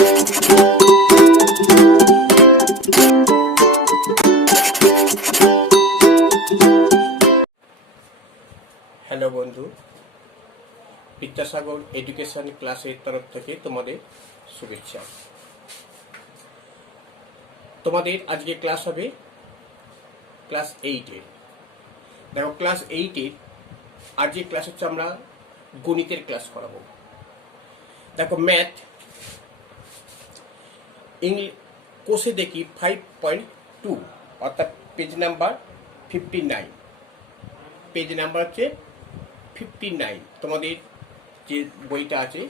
Hello বন্ধু, Vidyasagar education ক্লাসের তরফ থেকে তোমাদের শুভেচ্ছা। তোমাদের আজকে ক্লাস হবে ক্লাস 8-এর। দেখো, ক্লাস 8-এর আজকে ক্লাস হচ্ছে আমরা গণিতের ক্লাস করাবো। দেখো, ম্যাথ কোষে দেখি 5.2 অর্থাৎ পেজ নাম্বার 59। পেজ নাম্বার হচ্ছে 59। তোমাদের যে বইটা আছে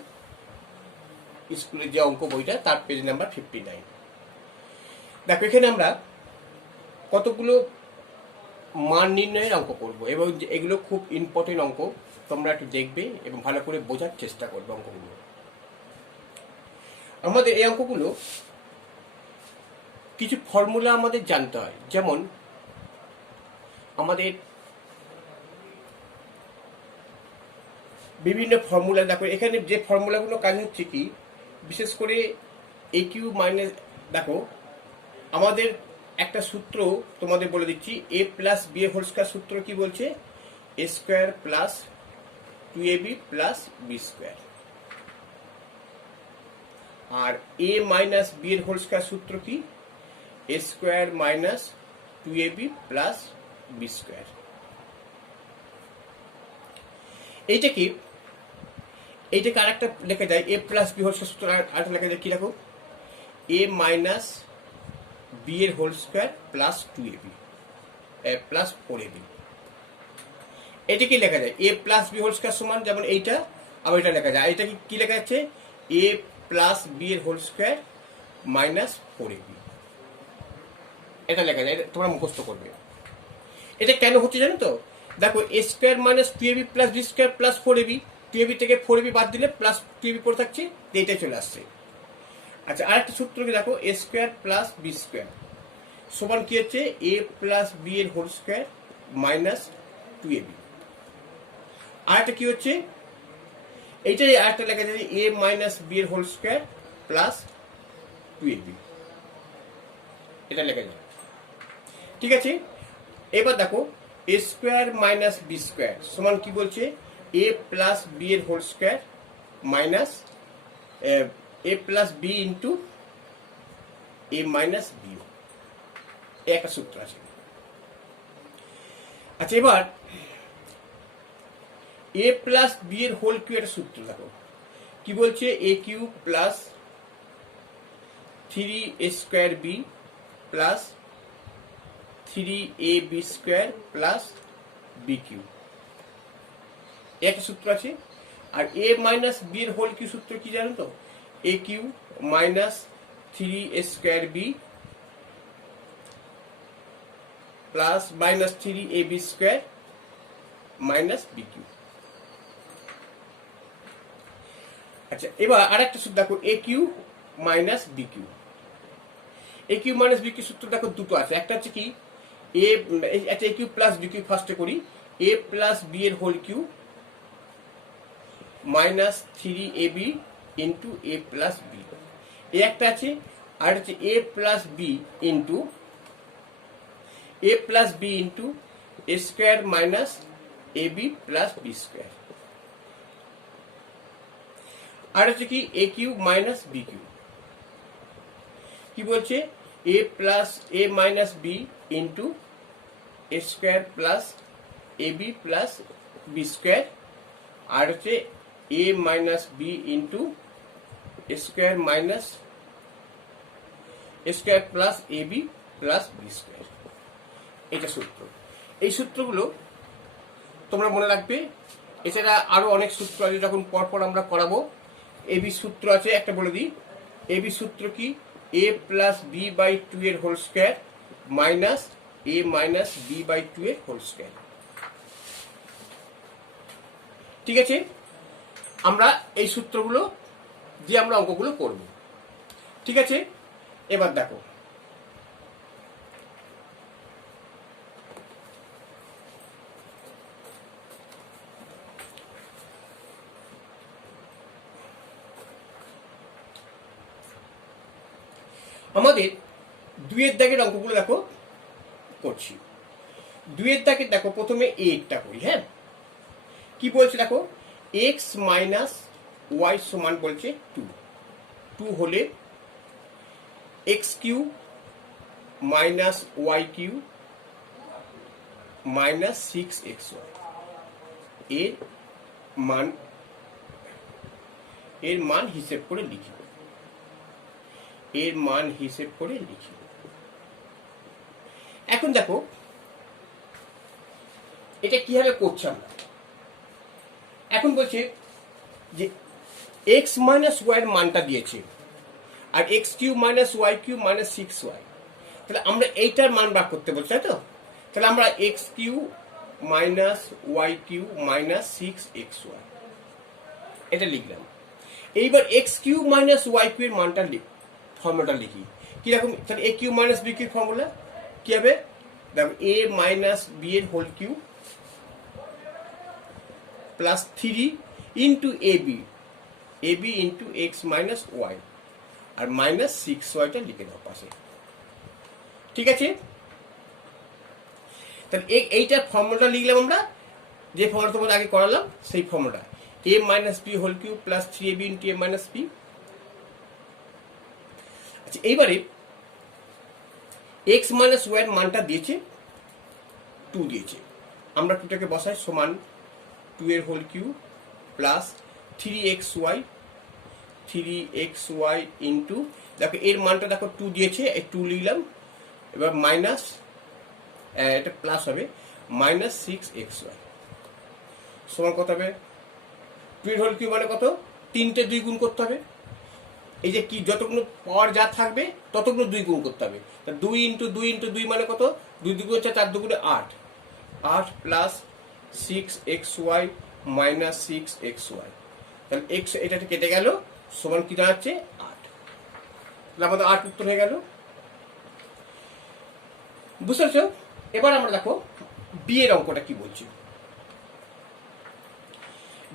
স্কুলের যে অঙ্ক বইটা, তার পেজ নাম্বার 59। দেখো, এখানে আমরা কতগুলো মান নির্ণয়ের অঙ্ক করব এবং এগুলো খুব ইম্পর্টেন্ট অঙ্ক। তোমরা একটু দেখবে এবং ভালো করে বোঝার চেষ্টা করবে অঙ্কগুলো। আমাদের এই অঙ্কগুলো কিছু ফর্মুলা আমাদের জানতে হয়। যেমন আমাদের বিভিন্ন ফর্মুলা, দেখো এখানে যে ফর্মুলাগুলো কাজ হচ্ছে কি, বিশেষ করে এ কিউ মাইনাস, দেখো আমাদের একটা সূত্র তোমাদের বলে দিচ্ছি, a plus b whole square সূত্র কি বলছে, a square plus 2ab plus B square. আর এ মাইনাস বি এর হোল স্কয়ার সূত্র কি, a square minus 2ab plus B square. এইটাকে আরেকটা লেখা যায়, a plus b whole square সূত্র আরেকটা লেখা যায় কি, দেখো এ মাইনাস বি এর whole square plus 2ab plus 4ab। এটাকে লেখা যায় a plus b whole square সমান, যেমন এইটা, আবার এটা লেখা যায়। এটাকে কি লেখা যাচ্ছে, এ প্লাস বি এর হোল স্কয়ার মাইনাস 4ab। এটা লেখা যায়, তোমরা মুখস্থ করবে। এটা কেন হচ্ছে জানো তো? দেখো, এ square minus 2ab plus B square plus 4ab, 2ab থেকে 4ab বাদ দিলে প্লাস 2ab পড়ে থাকছে, এইটাই চলে আসছে। আচ্ছা, আরেকটা সূত্র কি, দেখো এ স্কোয়ার প্লাস বি স্কোয়ার সমান কি হচ্ছে, এ প্লাস বি এর হোল স্কোয়ার মাইনাস 2ab। আরেকটা কি হচ্ছে, এইটাই আরেকটা লেখা যায়, এ মাইনাস বি এর হোল স্কোয়ার প্লাস 2ab। এটা লেখা যায়, ঠিক আছে। এবার দেখো, এ স্কোয়ার মাইনাস বি স্কোয়ার সমান কি বলছে, এ প্লাস বি এর whole square minus a plus b into a minus B. একটা সূত্র আছে। আচ্ছা, এবার এ প্লাস বি এর হোল কিউ এর সূত্র দেখো কি বলছে, a cube plus 3a square b plus 3ab square plus b cube. একটা সূত্র আছে। আর এ মাইনাস বি এর হোল কিউ সূত্র কি জানো তো, a cube minus 3a square b plus minus 3ab square minus b cube. আচ্ছা, এবার আরেকটা সূত্র দেখো, a cube minus b cube. A cube minus b cube সূত্র দেখো দুটো আছে। একটা হচ্ছে কি, a cube plus b cube ফার্স্টে করি, এ প্লাস বি এর whole cube minus 3ab into এ প্লাস বি। একটা আছে। আর হচ্ছে a plus b into A square minus ab plus B square. আর হচ্ছে কি, a cube minus b cube কি বলছে, a minus b into A square plus ab plus B square. আর হচ্ছে a minus b into A square minus a square plus ab plus B square. এটা সূত্র। এই সূত্রগুলো তোমরা মনে রাখবে। এছাড়া আরো অনেক সূত্র আছে, যখন পরপর আমরা করাবো। এবি সূত্র আছে, একটা বলে দিই। এবি সূত্র কি, এ প্লাস বি বাই 2 এর whole square minus A minus B by 2 এর হোল স্কোয়ার। ঠিক আছে, আমরা এই সূত্রগুলো দিয়ে আমরা অঙ্কগুলো করব। ঠিক আছে, এবার দেখো, আমাদের 2 এর দাগের অঙ্কগুলো দেখো করছি। 2 এর দাগের দেখো প্রথমে এইটা করি। হ্যাঁ, কি বলছে দেখো, এক্স মাইনাস ওয়াই সমান বলছে 2। 2 হলে X cube minus Y cube minus 6xy এর মান হিসেব করে লিখি। এখন দেখো এটা কিভাবে করছি আমরা। এখন বলছে যে এক্স মাইনাস ওয়াই এর মানটা দিয়েছে, আর x cube minus Y cube minus 6y, তাহলে আমরা এইটার মান বার করতে বলছি, তাই তো? তাহলে আমরা x cube minus Y cube minus 6xy এটা লিখলাম। এইবার x cube minus Y cube এর মানটা ফর্মুলাটা লিখি কিরকম। তাহলে a cube minus b cube formula কি হবে, দেখো এ মাইনাস বি এর whole cube plus 3 into a b into x minus y, আর মাইনাস 6yটা লিখে দাও পাশে। ঠিক আছে, তাহলে এইটার ফর্মুলাটা লিখলাম আমরা, যে ফর্মুলা তোমাদের আগে করালাম সেই formula, a minus b whole cube plus 3ab into a minus b. আচ্ছা, এইবারে এক্স মাইনাস ওয়াই এর মানটা দিয়েছে 2 দিয়েছে, আমরা 2টাকে বসাই সমান 2 এর whole cube plus 3xy into, দেখো এর মানটা দেখো 2 দিয়েছে, এই 2 লিখলাম। এবার মাইনাস, এটা প্লাস হবে, মাইনাস 6xy সমান কত হবে, 2 এর হোল কিউ মানে কত, 3টে 2 গুণ করতে হবে। এই যে কি যতগুলো পাওয়ার যা থাকবে ততগুলো 2 গুণ করতে হবে। 2 ইন্টু 2 ইন্টু 2 মানে কত, 2 2 হচ্ছে 4 2 8, 8 প্লাস 6xy মাইনাস 6xy, তাহলে এক্স এটা কেটে গেল, সমান কি দাঁড়াচ্ছে 8। তাহলে আমাদের 8 উত্তর হয়ে গেল। বুঝতে পারছো? এবার আমরা দেখো বি এর অঙ্কটা কি বলছি।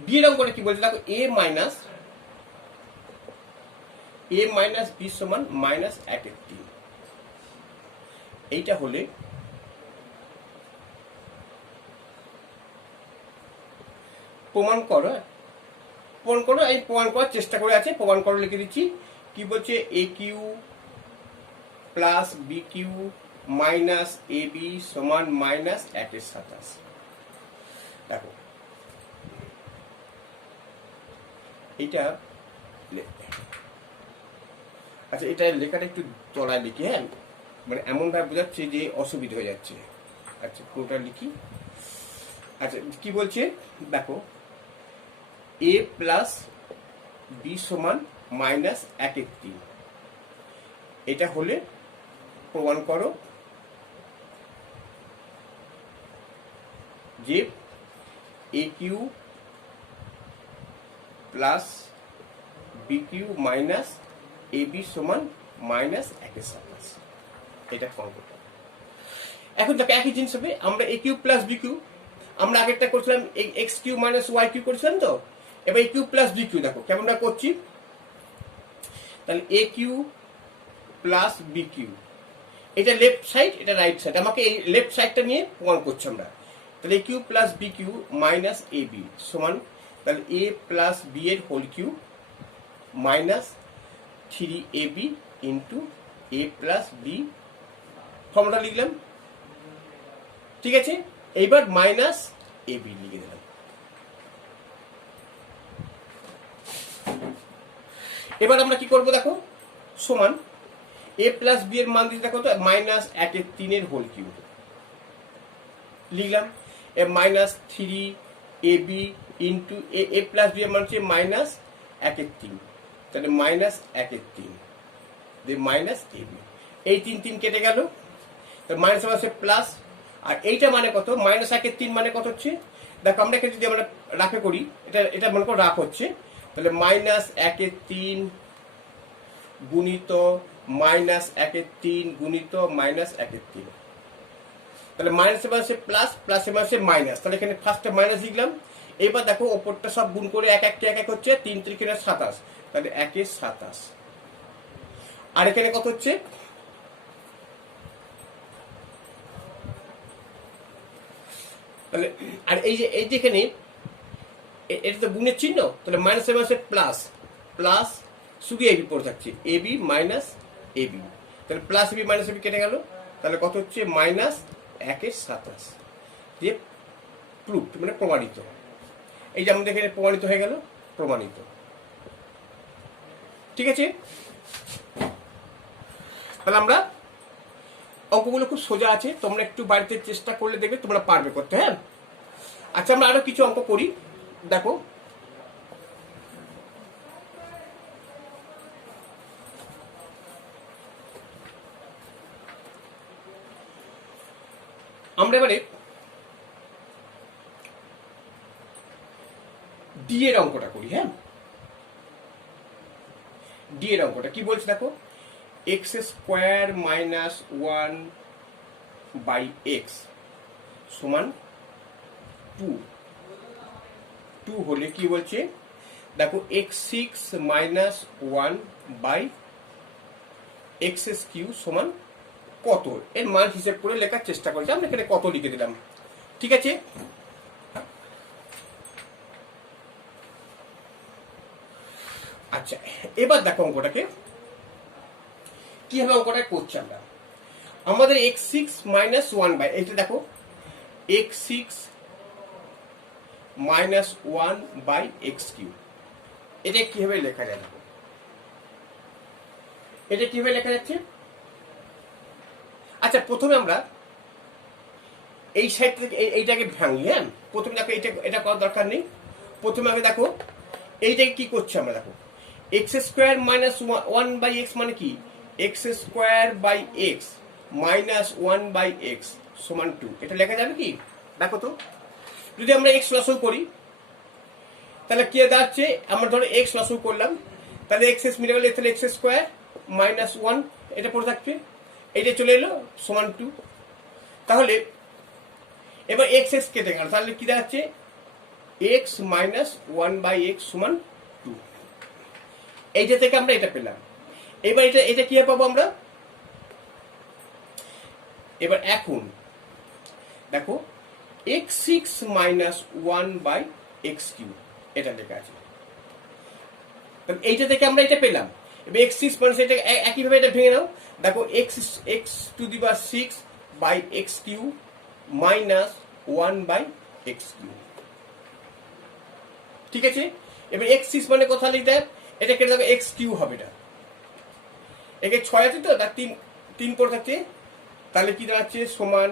বি এর অঙ্কটা কি বলছে দেখো, এ মাইনাস বি সমান মাইনাস 1/3। এইটা হলে প্রমাণ করো। আমি প্রমাণ করার চেষ্টা করে আছি, প্রমাণ করো লিখে দিচ্ছি। কি বলছে, a cube plus b cube minus a b সমান মাইনাস 1/27। দেখো এটা, আচ্ছা এটা লেখাটা একটু তলায় লিখি। হ্যাঁ, মানে এমন ভাবে বোঝাচ্ছে যে অসুবিধা হয়ে যাচ্ছে। আচ্ছা কোনটা লিখি। আচ্ছা কি বলছে দেখো, এ প্লাস বি সমান মাইনাস 1/3। এটা হলে প্রমাণ করো যে a cube plus b cube minus a b সমান মাইনাস 1/27। এটা প্রমাণ করতে হবে। এখন দেখো একই জিনিস হবে, আমরা a cube plus b cube, আমরা আগেরটা করছিলাম x cube minus Y cube করেছিলাম তো, এবার a cube plus b cube দেখো কেমন করছি। তাহলে a cube plus b cube, এটা লেফট সাইড এটা রাইট সাইড, আমাকে এই লেফট সাইডটা নিয়ে প্রমাণ করছি আমরা। তাহলে a cube plus b cube minus a b সমান, তাহলে এ প্লাস বি এর whole cube minus 3ab into এ প্লাস বি, ফর্মুলা লিখলাম। ঠিক আছে, এইবার মাইনাস এ বি লিখে দিলাম। এবার আমরা কি করব দেখো, সমান এ প্লাস বি এর মান দিতে দেখো তো মাইনাস 1/3 এর হোল কিউ লিখলাম, এ মাইনাস 3ab ইন্টু এ প্লাস বি এর মান হচ্ছে মাইনাস 1/3, তাহলে মাইনাস 1/3 দিয়ে মাইনাস এ বি, এই 3 3 কেটে গেল, তাহলে মাইনাস আছে প্লাস, আর এইটা মানে কত, মাইনাস 1/3 মানে কত হচ্ছে দেখো, আমরা এখানে যদি আমরা রাফে করি, এটা মনে করো রাফ হচ্ছে, তাহলে মাইনাস 1/3 গুণিত মাইনাস 1/3 গুণিত মাইনাস 1/3, তাহলে মাইনাসে মাসে প্লাস, প্লাসে মাসে মাইনাস, তাহলে এখানে ফার্স্টে মাইনাস লিখলাম। এবার দেখো ওপরটা সব গুণ করে 1 1 1 হচ্ছে, 3 3 27, তাহলে 1/27। আর এখানে কত হচ্ছে, তাহলে আর এই যে এখানে এটা তো গুণের চিহ্ন, তাহলে মাইনাস মাইনাসে প্লাস, প্লাস শুধু এবি পড়ে থাকছে, এবি মাইনাস এবি, তাহলে প্লাস এবি মাইনাস এবি কেটে গেল, তাহলে কত হচ্ছে -1/27 যে প্রুফড মানে প্রমাণিত। এই যে আমাদের এখানে প্রমাণিত হয়ে গেল, প্রমাণিত। ঠিক আছে, তাহলে আমরা অঙ্কগুলো খুব সোজা আছে, তোমরা একটু বাড়িতে চেষ্টা করলে দেখবে তোমরা পারবে করতে। হ্যাঁ, আচ্ছা আমরা আরো কিছু অঙ্ক করি, দেখো। আমরা এবারে ডি এর অঙ্কটা করি। হ্যাঁ, ডি এর অঙ্কটা কি বলছে দেখো, x² - 1/x সমান 2 হলে কি বলছে দেখো, x6 - 1/x³ সমান কত, এর মান হিসেব করে লেখার চেষ্টা করছি। আমরা এখানে কত লিখে দিলাম। ঠিক আছে, আচ্ছা এবার দেখো অঙ্কটাকে কিভাবে অঙ্কটা করছি আমরা। আমাদের x6 - 1/, এটা দেখো x6 - 1/x³, এটা কিভাবে লেখা যায় দেখো, এটা কিভাবে লেখা যাচ্ছে। আচ্ছা প্রথমে আমরা এই সাইড থেকে এইটাকে ভাঙি। হ্যাঁ, প্রথমে দেখো এটা করার দরকার নেই। প্রথমে আগে দেখো এইটাকে কি করছি আমরা, দেখো x² - 1/x মানে কি, x² - 1/x সমান 2, এটা লেখা যাবে কি দেখো তো। যদি আমরা x লসও করি তাহলে কি দাঁড়াচ্ছে, আমরা ধরো x লসও করলাম, তাহলে x মিলে গেলে তাহলে x² - 1 এটা পড়ে থাকবে, এইটা চলে এলো সমান 2। তাহলে এবার x কেটে গেল, তাহলে কি দাঁড়াচ্ছে x - 1/x সমান 2। এইটা থেকে আমরা এটা পেলাম। এবার এটা কিভাবে পাবো আমরা, এবার এখন দেখো x6 - 1/x³ এটা লেখা আছে, এইটা থেকে আমরা এটা পেলাম। এবার x6 মানে এটা একইভাবে এটা ভেঙে নাও, দেখো x6/x³ - 1/x³। ঠিক আছে, এবার x6 মানে কথা লিখতে এটা কেটে দেখো x³ হবে, এটা একে 6 আছে তো, তার 3 পড়ে থাকছে, তাহলে কি দাঁড়াচ্ছে সমান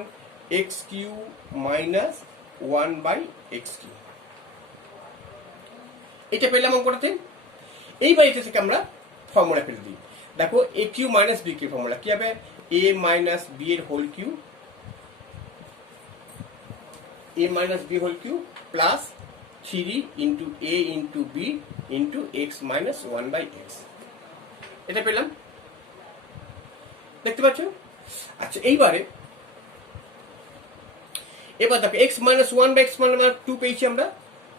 x³ - 1/x³। এটা পেলাম অঙ্কটাতে। এইবার এটা থেকে আমরা ফর্মুলা ফেলে দিই, দেখো a³ - b³ ফর্মুলা কি হবে, a - b এর whole cube, a - b whole cube plus 3 × a × b × x - 1/x, এটা পেলাম, দেখতে পাচ্ছ। আচ্ছা এবার দেখো x - 1/x মানে 2 পেয়েছি আমরা,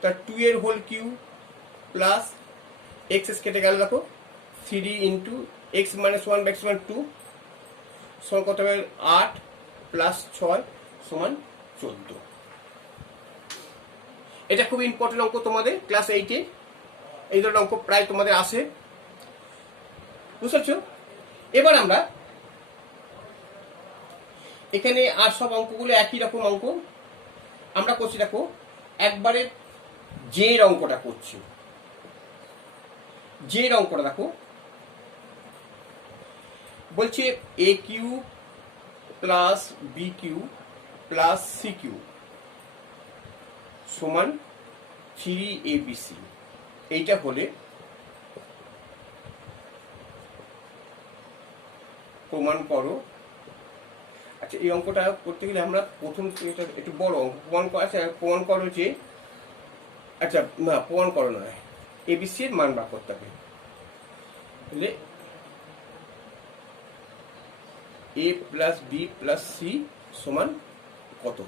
তার 2 এর হোল কিউ প্লাস x কেটে গেল, দেখো 3 × x - 1/x মানে 2 সমান কত হবে 8 প্লাস 6 সমান 14। এটা খুব ইম্পর্টেন্ট অঙ্ক তোমাদের ক্লাস 8-এ, এই ধরনের অঙ্ক প্রায় তোমাদের আসে, বুঝতে পারছো। এবার আমরা এখানে আর সব অঙ্কগুলো একই রকম অঙ্ক আমরা করছি। দেখো একবারে যে অঙ্কটা করছি, যে অঙ্কটা দেখো বলছে a³ + b³ + c³ সমান 3abc, এইটা হলে প্রমাণ করো। আচ্ছা এই অঙ্কটা করতে গেলে আমরা প্রথম এটা একটু বড় অঙ্ক, প্রমাণ করো যে, আচ্ছা না প্রমাণ করো না, এবিসি এর মান বার করতে হবে। তাহলে a + b + c সমান কত,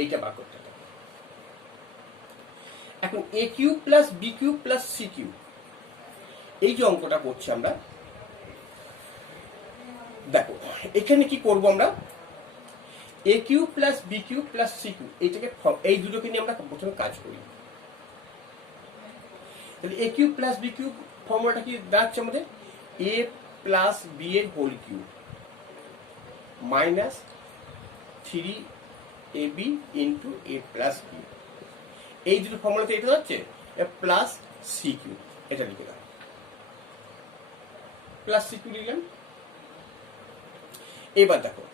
এইটা বার করতে হবে। এখন a³ + b³ + c³ এই যে অঙ্কটা করছি আমরা, এখানে কি করব আমরা, a cube plus b cube plus c cube এইটাকে এই দুটোকে নিয়ে আমরা প্রথমে কাজ করি। তাহলে a cube plus b cube ফর্মুলাটা কি দাঁড়াচ্ছে আমাদের, এ প্লাস বি এর whole cube minus 3ab into এ প্লাস বি, এই দুটো ফর্মুলাতে এটা হচ্ছে প্লাস সি কিউ, এটা লিখে দাও, প্লাস সি কিউ লিখলাম। এবার দেখো,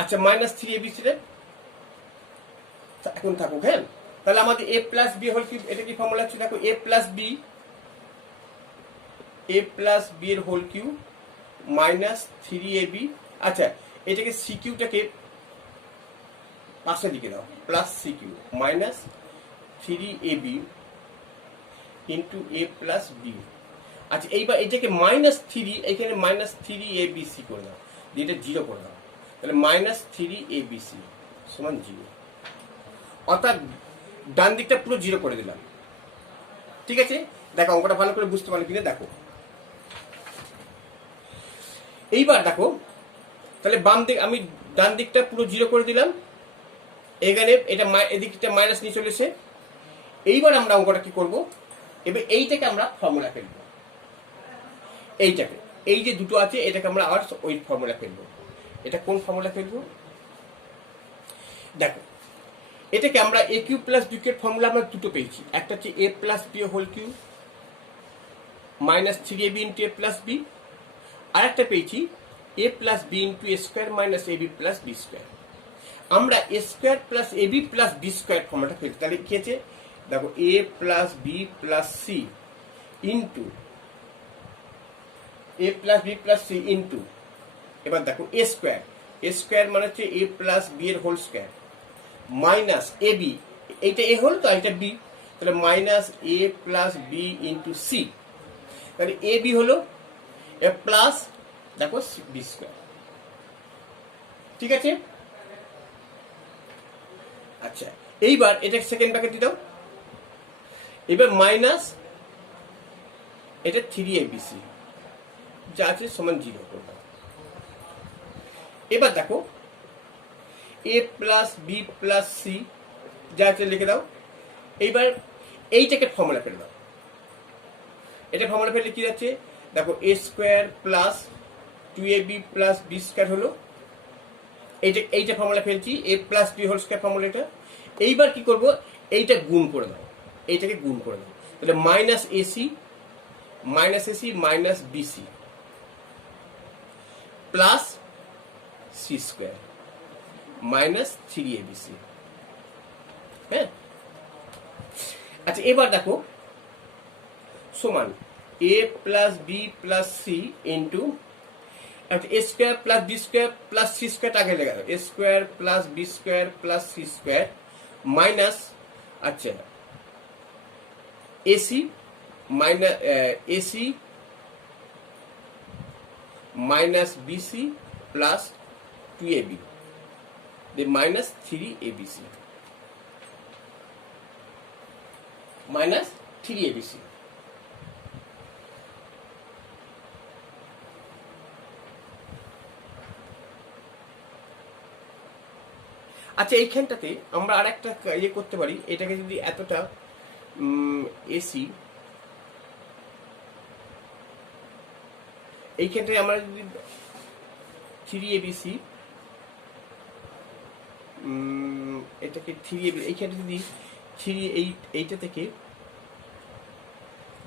আচ্ছা মাইনাস 3ab ছিলেন, এখন থাকুক। হ্যাঁ, তাহলে আমাদের a plus b whole cube, এটা কি ফর্মুলা হচ্ছে দেখো, এ প্লাস বি এর হোল কিউব মাইনাস 3ab। আচ্ছা এটাকে সি কিউটাকে পাশে লিখে দাও, plus c cube minus 3ab into এ প্লাস বি। আচ্ছা এইবার এটাকে মাইনাস 3, এখানে মাইনাস 3abc করে দাও, যেটা 0 করে দাও, তাহলে মাইনাস 3abc সমান 0, অর্থাৎ ডান দিকটা পুরো 0 করে দিলাম। ঠিক আছে, দেখো অঙ্কটা ভালো করে বুঝতে পারলে কিনা দেখো। এইবার দেখো, তাহলে বাম দিক আমি ডান দিকটা পুরো 0 করে দিলাম, এখানে এটা এদিকটা মাইনাস নিয়ে চলেছে। এইবার আমরা অঙ্কটা কি করব, এবার এইটাকে আমরা ফর্মুলা ফেলবো, এইটাকে, এই যে দুটো আছে এটাকে আমরা আবার ওই ফর্মুলা ফেলবো। এটা কোন ফর্মুলা ফেলবো দেখো, এটাকে আমরা a cube plus b cube formula আমরা দুটো পেয়েছি, একটা হচ্ছে a plus b whole cube minus 3ab into A plus b, আর একটা পেয়েছি a plus b into A square minus a b plus B square. আমরা a square plus a b plus B square ফর্মুলাটা পেয়েছি, তাহলে কি আছে দেখো, এ plus B plus C into এ plus B plus C into, এবার দেখো এ স্কোয়ার মানে হচ্ছে এ প্লাস বি এর whole square minus a B, এইটা এ হল তো এটা বি, তাহলে minus a plus b into C, তাহলে এ বি হলো এ প্লাস দেখো বি স্কোয়ার। ঠিক আছে, আচ্ছা এইবার এটা সেকেন্ড ব্র্যাকেট দিয়ে দাও, এবার মাইনাস এটা 3abc যা আছে সমান 0 করে দাও। এবার দেখো এ প্লাস বি প্লাস সি যা আছে লিখে দাও। এইবার এইটাকে ফর্মুলা ফেলে দাও, এটা ফর্মুলা ফেললে কি যাচ্ছে দেখো, এ square plus 2ab plus B square হলো, এইটা ফর্মুলা ফেলছি, a plus b whole square formula এটা। এইবার কি করব, এইটা গুণ করে দাও, এইটাকে গুণ করে দাও, তাহলে minus AC minus b c plus C square minus 3abc। হ্যাঁ, আচ্ছা এবার দেখো সমান এ plus B plus C into এ square plus B square plus C square আগে লেখা a square plus B square plus C square minus, আচ্ছা a c minus AC minus b c plus 2ab minus 3abc minus 3abc। আচ্ছা এইখানটাতে আমরা আর একটা ইয়ে করতে পারি, এটাকে যদি এতটা এসি, এইখানটায় আমরা যদি 3abc এটাকে 3ab, এইখানটা যদি 3 এইটা থেকে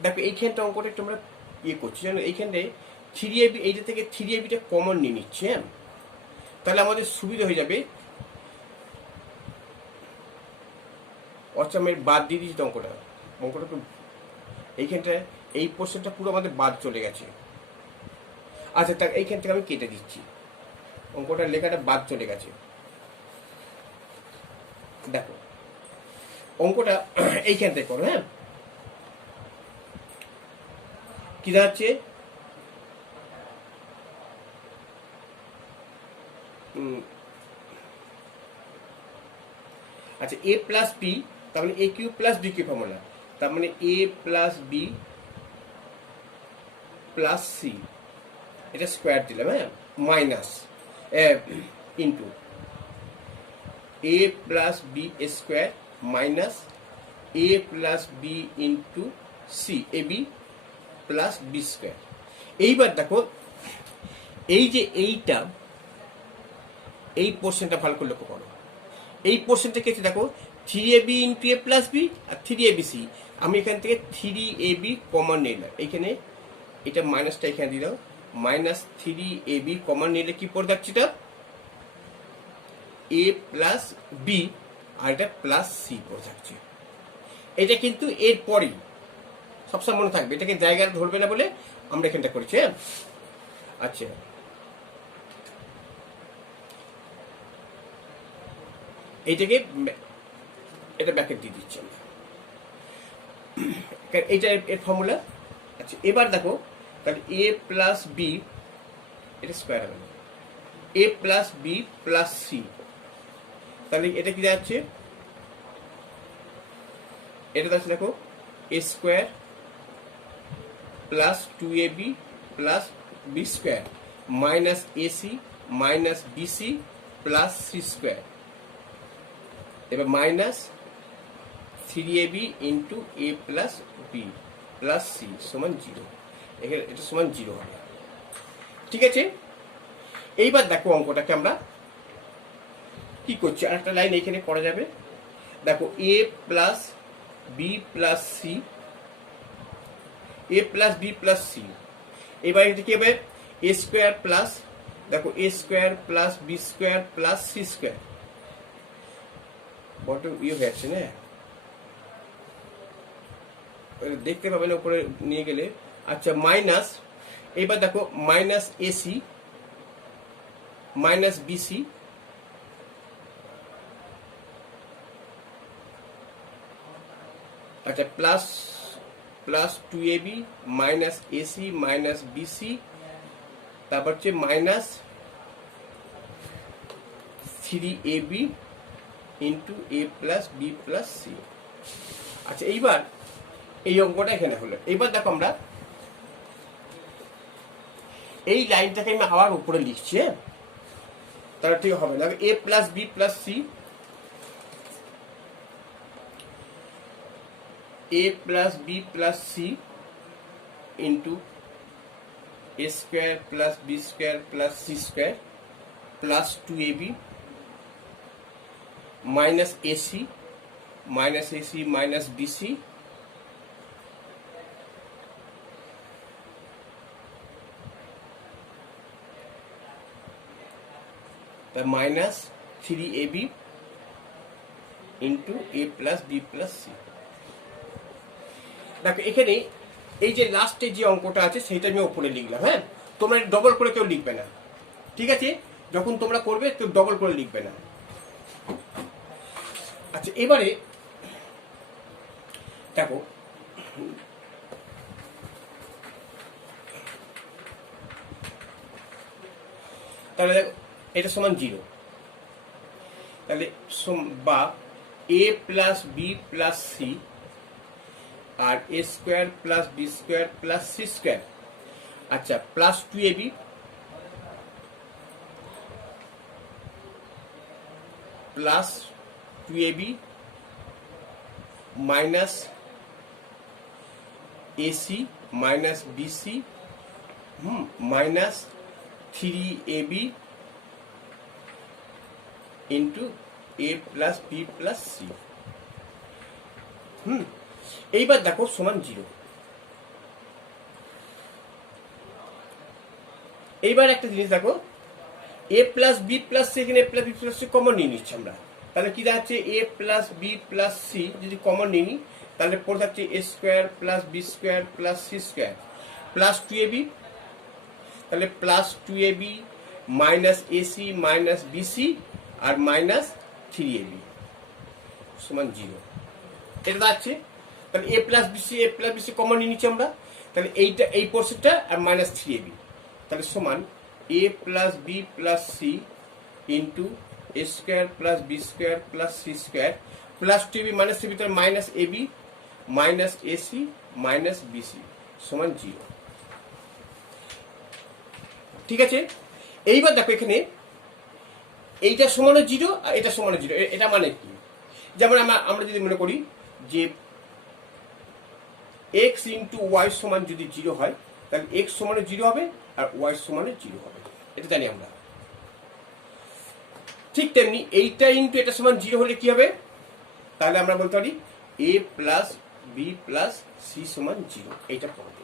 দেখো, এইখানটা অঙ্কটা একটু আমরা ইয়ে করছি জানো, এইখানটায় 3ab, এইটা থেকে 3abটা কমন নিয়ে নিচ্ছে। হ্যাঁ, তাহলে আমাদের সুবিধা হয়ে যাবে। আচ্ছা আমি বাদ দিয়ে দিচ্ছি অঙ্কটা তো এইখানটায় এই পোর্শনটা পুরো আমাদের বাদ চলে গেছে। আচ্ছা তা এইখান থেকে আমি কেটে দিচ্ছি, অঙ্কটার লেখাটা বাদ চলে গেছে। দেখো অঙ্কটা এইখান থেকে করো। হ্যাঁ, কি দাঁড়াচ্ছে, আচ্ছা এ প্লাস বি, তার মানে a cube plus b cube formula, তার মানে a plus B plus c এটা স্কোয়ার দিলাম, হ্যাঁ, minus into A plus B square minus a plus b into c a b plus B square. এইবার দেখো এই যে এইটা, এই পোর্শনটা ভালো করে লক্ষ্য করো। এই পোর্শনটা কেটে দেখো 3ab ইন্টু এ প্লাস বি আর 3abc। আমি এখান থেকে 3ab কমন নিলাম, এইখানে এটা মাইনাসটা এখানে দিলাম, মাইনাস 3ab কমন নিলে কি পড়ে যাচ্ছে, এটা এ প্লাস বি আর এটা প্লাস সি পড়ে যাচ্ছে। এটা কিন্তু এর পরেই সবসময় মনে থাকবে, এটাকে জায়গায় ধরবে না বলে আমরা এখানটা করেছি। আচ্ছা, এইটাকে এটা ব্যাকেট দিয়ে দিচ্ছি আমরা, এইটা এর ফর্মুলা। আচ্ছা, এবার দেখো তাহলে এ প্লাস বি, এটা স্কোয়ার হবে না, এ প্লাস বি প্লাস সি, তাহলে এটা কি যাচ্ছে, এটা যাচ্ছে দেখো এ square plus 2ab plus B square minus AC minus b c plus C square, এবার মাইনাস 3ab ইন্টু এ প্লাস বি প্লাস সি সমান 0। এখানে এটা সমান 0 হবে। ঠিক আছে, এইবার দেখো অঙ্কটাকে আমরা কি করছি, আরেকটা লাইন এখানে করা যাবে। দেখো এ plus B plus C, A plus B plus C, এবার এটা কি হবে এ স্কোয়ার প্লাস, দেখো এ square plus B square plus C square, বড় ইয়ে হয়ে যাচ্ছে না, দেখতে পাবেন উপরে নিয়ে গেলে। আচ্ছা, মাইনাস, এবার দেখো মাইনাস এসি মাইনাস বিসি, আচ্ছা plus plus 2ab minus AC minus BC, তারপর হচ্ছে মাইনাস 3ab ইন্টু এ প্লাস বি প্লাস সি। আচ্ছা, এইবার এই অঙ্কটা এখানে হলো। এইবার দেখো আমরা এই লাইনটাকে আমি আবার উপরে লিখছি, তাহলে ঠিক হবে না, এ plus B plus C, A plus B plus C into A square plus B square plus C square plus 2ab minus AC minus BC minus 3ab into A plus B plus C. দেখো এখানে এই যে লাস্টে যে অঙ্কটা আছে সেটা আমি উপরে লিখলাম, হ্যাঁ, তোমরা ডবল করে কেউ লিখবে না, ঠিক আছে, যখন তোমরা করবে তো ডবল করে লিখবে না। আচ্ছা, এবারে দেখো তাহলে দেখো এটা সমান 0, তাহলে বা A plus B plus C আর A square plus B square plus C square, আচ্ছা plus 2ab plus 2ab minus AC minus BC minus 3ab into এ প্লাস বি প্লাস সি। এইবার দেখো সমান 0। এইবার একটা জিনিস দেখো, এ প্লাস বি প্লাস সি, এখানে A plus B plus C common নিয়ে নিচ্ছি আমরা, তাহলে কি দাঁড়াচ্ছে A plus B plus C যদি কমন নিই তাহলে পড়ে থাকছে A square plus B square plus C square plus 2ab, তাহলে plus 2ab minus AC minus BC আর মাইনাস 3ab সমান 0। এটা দাঁড়াচ্ছে তাহলে এ প্লাস বিসি কমন নিয়ে নিচ্ছি আমরা, তাহলে এইটা এই পোর্শনটা আর মাইনাস 3ab, তাহলে সমান এ plus B plus C into এ square plus B square plus C square plus 2ab minus 3ab, তাহলে minus ab minus AC minus BC সমান 0। ঠিক আছে, এইবার দেখো এখানে এইটা সমান 0 আর এটা সমান 0, এটা মানে কি? যেমন আমরা যদি মনে করি যে x ইন্টু ওয়াই সমান যদি 0 হয়, তাহলে x সমান 0 হবে আর ওয়াই সমান 0 হবে, এটা জানি আমরা। ঠিক তেমনি এইটা ইন্টু এটা সমান 0 হলে কি হবে? তাহলে আমরা বলতে পারি a plus B plus C সমান 0, এইটা পড়বে।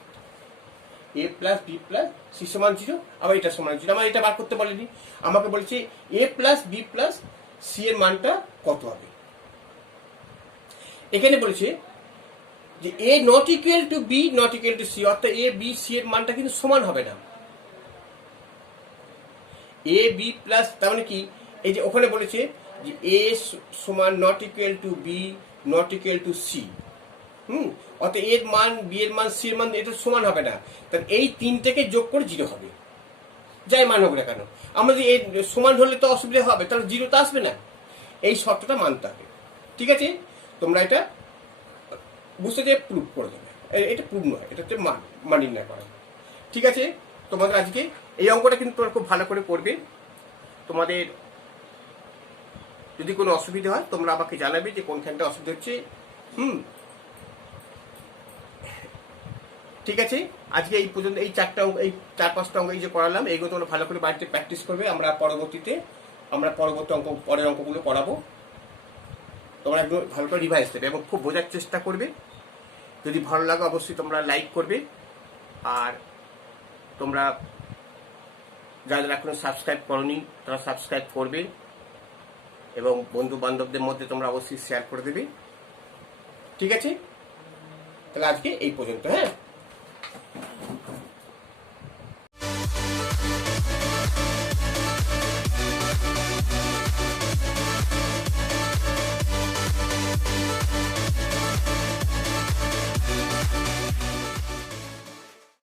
a plus B plus C সমান 0, আবার এটা সমান 0। আমার এটা বার করতে বলেনি, আমাকে বলেছে a plus B plus C এর মানটা কত হবে। এখানে বলেছে যে a not equal to b not equal to c, অর্থাৎ a b c এর মানটা কিন্তু সমান হবে না। a b প্লাস, তার মানে কি, এই যে ওখানে বলেছে যে a সমান not equal to b not equal to c, অর্থাৎ এর মান বি এর মান সি এর মান এটা সমান হবে না। তাহলে এই তিনটাকে যোগ করে 0 হবে, যাই মান হোক না কেন। আমরা যদি এই সমান হলে তো অসুবিধা হবে, তাহলে 0 তো আসবে না। এই শর্তটা মানতে হবে। ঠিক আছে, তোমরা এটা বুঝতে যে প্রুভ করে দেবে। এটা প্রুভ নয়, এটা হচ্ছে মান নির্ণয় করা। ঠিক আছে, তোমাদের আজকে এই অঙ্কটা কিন্তু তোমরা খুব ভালো করে করবে। তোমাদের যদি কোনো অসুবিধা হয় তোমরা আমাকে জানাবে যে কোনখানটা অসুবিধা হচ্ছে। ঠিক আছে, আজকে এই পর্যন্ত এই 4টা অঙ্ক, এই 4-5টা অঙ্ক এই যে করালাম, এইগুলো তোমরা ভালো করে বাড়িতে প্র্যাকটিস করবে। আমরা পরবর্তী অঙ্ক, পরের অঙ্কগুলো করাবো। তোমরা একদম ভালো করে রিভাইজ দেবে এবং খুব বোঝার চেষ্টা করবে। যদি ভালো লাগে অবশ্যই তোমরা লাইক করবে, আর তোমরা যারা যারা এখনো সাবস্ক্রাইব করোনি তারা সাবস্ক্রাইব করবে এবং বন্ধু বান্ধবদের মধ্যে তোমরা অবশ্যই শেয়ার করে দেবে। ঠিক আছে, তাহলে আজকে এই পর্যন্ত। হ্যাঁ।